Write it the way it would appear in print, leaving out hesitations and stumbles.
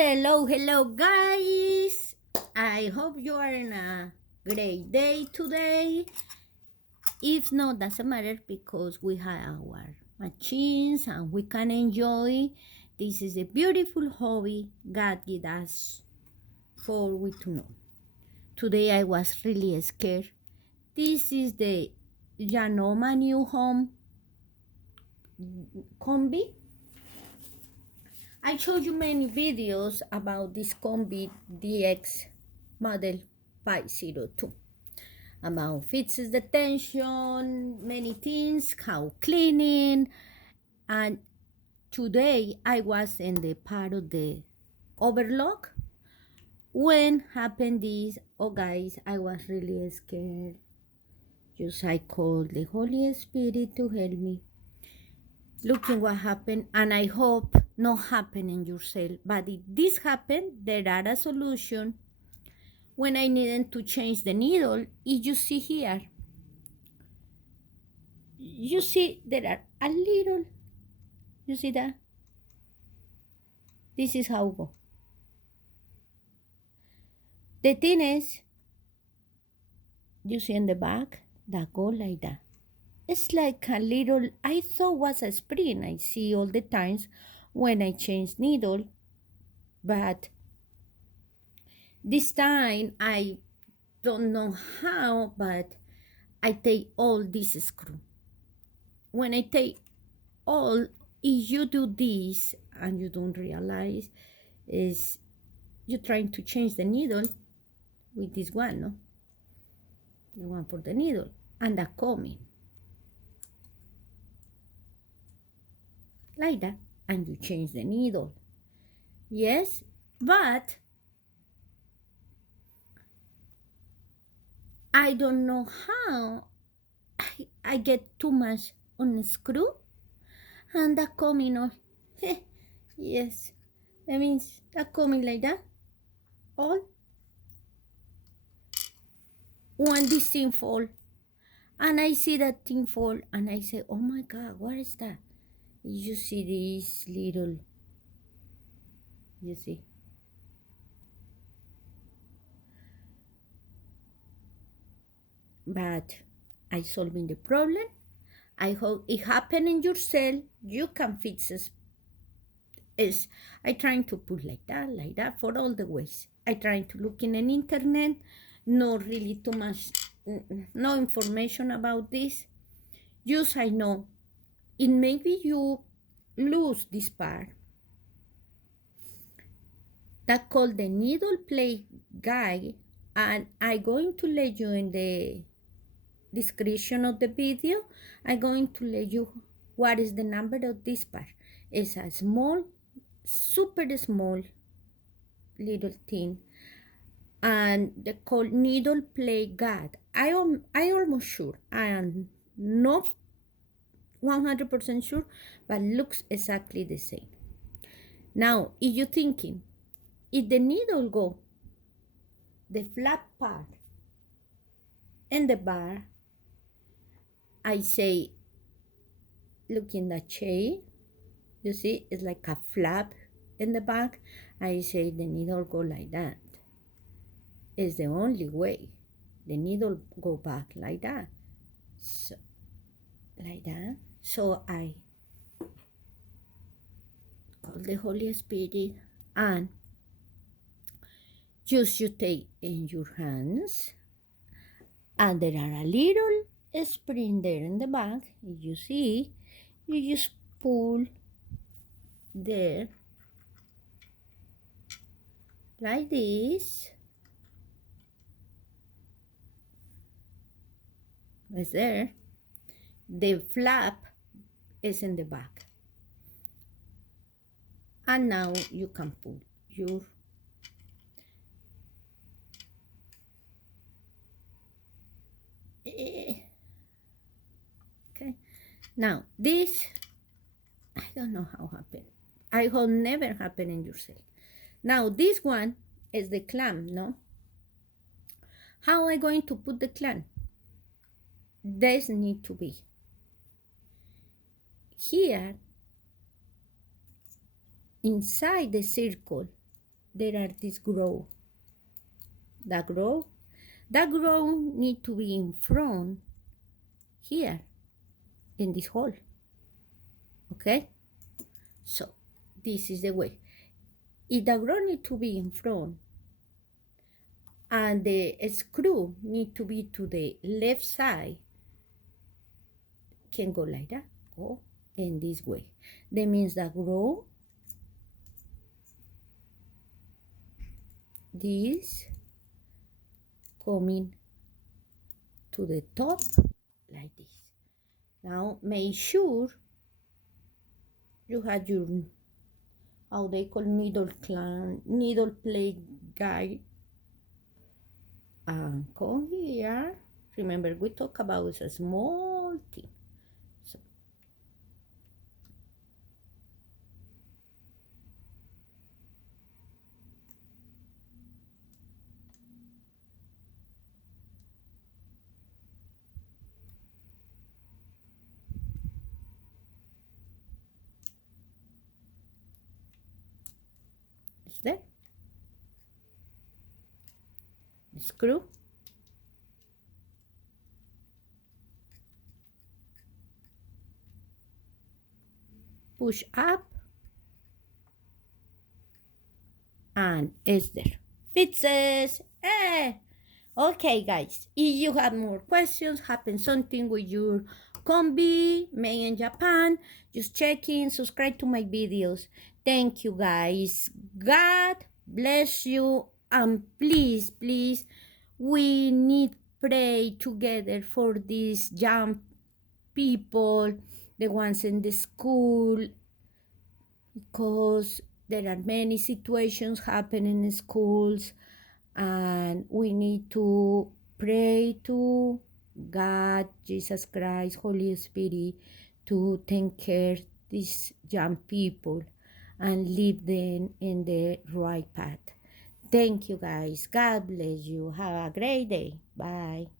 Hello, guys. I hope you are in a great day today. If not, doesn't matter because we have our machines and we can enjoy. This is a beautiful hobby God gave us for we to know. Today I was really scared. This is the Janome new home Combi. I showed you many videos about this Combi DX model 502 about fixes the tension, many things, how cleaning, and today I was in the part of the overlock. When happened this, oh guys, I was really scared. Just I called the Holy Spirit to help me. Looking what happened, and I hope not happen in yourself. But if this happened, there are a solution. When I needed to change the needle, if you see here, you see there are a little, you see that? This is how go. The thing is, you see in the back, that go like that. It's like a little, I thought was a spring. I see all the times when I change needle, but this time I don't know how, but I take all this screw. When I take all, if you do this and you don't realize, is you're trying to change the needle with this one, no? The one for the needle, and that coming like that, and you change the needle. Yes, but I don't know how I get too much on the screw, and that coming on. Yes, that means that coming like that, all when this thing fall, and I see that thing fall, and I say, oh my God, what is that? You see this little, you see, but I solving the problem. I hope it happen in yourself. You can fix it. Is I trying to put like that for all the ways. I trying to look in an internet, not really too much, no information about this. Just I know, it maybe you lose this part. That called the needle play guide, and I going to let you in the description of the video. I'm going to let you what is the number of this part. It's a small, super small little thing, and they call needle play guide. I almost sure. I am not 100% sure, but looks exactly the same. Now, if you're thinking, if the needle go the flat part in the bar, I say, look in the chain, you see, it's like a flap in the back. I say the needle go like that. It's the only way. The needle go back like that. So, like that. So I call the Holy Spirit, and just you take in your hands, and there are a little spring there in the back. You see, you just pull there like this. It's there. The flap is in the back, and now you can pull your okay. Now this, I don't know how happened. I hope never happen in yourself. Now this one is the clamp, no? How I going to put the clamp? This need to be here inside the circle. there are these grow. That grow need to be in front here in this hole. Okay, so this is the way. If the grow need to be in front and the screw need to be to the left side, can go like that, go in this way. That means the grow, this coming to the top like this. Now make sure you have your, how they call needle plate guide, and come here. Remember, we talk about a small thing. So it's there. Screw. Push up. And it's there. Fixes. Okay, guys. If you have more questions, happen something with your combi made in Japan, just check in, subscribe to my videos. Thank you, guys. God bless you. And please, please, we need pray together for these young people, the ones in the school, because there are many situations happening in schools, and we need to pray to God, Jesus Christ, Holy Spirit, to take care of these young people and lead them in the right path. Thank you, guys. God bless you. Have a great day. Bye.